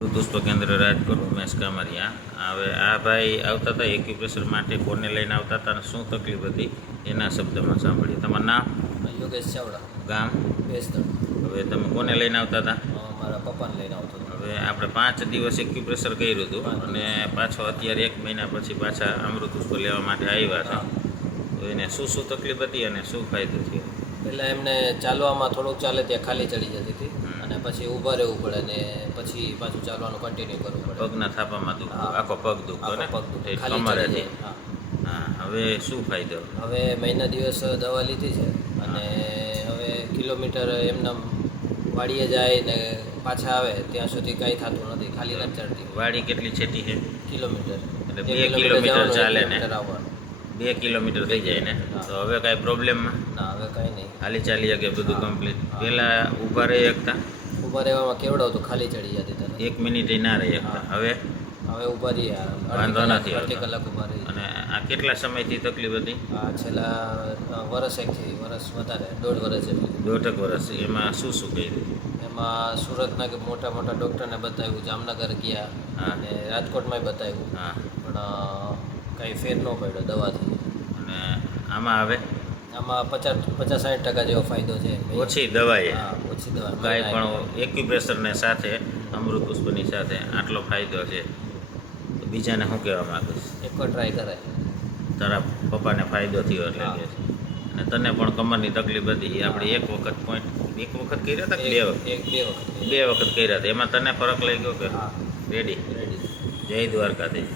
પુષ્પ કેન્દ્ર રાજકોટ ઉમેશ કામરિયા। હવે આ ભાઈ આવતા હતા એક્યુપ્રેશર માટે, કોને લઈને આવતા હતા અને શું તકલીફ હતી એના શબ્દમાં સાંભળીએ। તમારું નામ? યોગેશ ચાવડા, ગામ? બેસ્તર। હવે તમે કોને લઈને આવતા હતા? મારા પપ્પાને લઈને આવતો હતો। હવે આપણે 5 દિવસ એક્યુપ્રેશર કર્યું હતું અને પાછો અત્યારે 1 મહિના પછી પાછા અમૃત પુષ્પ લેવા માટે આવ્યા છે। તો એને શું શું તકલીફ હતી અને શું ફાયદો થયો? પહેલાં એમને ચાલવામાં થોડુંક ચાલે ત્યાં ખાલી ચડી જતી હતી અને પછી ઊભા રહેવું પડે ને પછી પાછું ચાલવાનું કન્ટિન્યુ કરવું પડે। પગના થાપામાં દુખતું, આખો પગ દુખતો ને? પગ દુખે, ખાલી કમરેથી? ચડી જાય। હા, હવે શું ફાયદો? હવે મહિના દિવસ દવા લીધી છે અને હવે કિલોમીટર એમને વાડીએ જાય ને પાછા આવે ત્યાં સુધી કાંઈ થતું નથી, ખાલી નથી ચડતી। વાડી કેટલી છેટી છે? કિલોમીટર, એટલે 2 કિલોમીટર ચાલે ને? આવવાનું। 2 કિલોમીટર થઈ જાય ને? તો હવે કાંઈ પ્રોબ્લેમમાં? ના, હવે કાંઈ નહીં, હાલી ચાલી શકે બધું કમ્પ્લીટ? પહેલાં ઊભા રહી શકતા? ઊભા રહેવામાં કેવડાવતું, ખાલી ચડી જતી તરત। 1 મિનિટ ના રહી શકતા? હવે હવે ઊભા રહીએ, વાંધો નથી આવતો? અડધી કલાક ઊભા રહીએ। અને આ કેટલા સમયથી તકલીફ હતી? આ છેલ્લા વર્ષ વધારે 1.5 વર્ષ જેટલી। 1.5 વર્ષ? એમાં શું શું કર્યું? એમાં સુરતના કે મોટા મોટા ડૉક્ટરને બતાવ્યું, જામનગર ગયા અને રાજકોટમાંય બતાવ્યું, હા, પણ કાંઈ ફેર ન પડ્યો દવાથી। અને આમાં હવે આમાં 50-60% જેવો ફાયદો છે। ઓછી દવાએ? હા, ઓછી દવા, કાંઈ પણ એક્યુપ્રેશરને સાથે, અમૃત પુષ્પની સાથે આટલો ફાયદો છે તો બીજાને શું કહેવા માગીશ? એકવાર ટ્રાય કરાય। તારા પપ્પાને ફાયદો થયો એટલે કે છે, અને તને પણ કમરની તકલીફ હતી, એ આપણે એક વખત કર્યા હતા કે 2 વખત? 2 વખત 2 વખત કર્યા હતા, એમાં તને ફરક લાગ્યો કે? હા, રેડી? રેડી। જય દ્વારકાધીશ।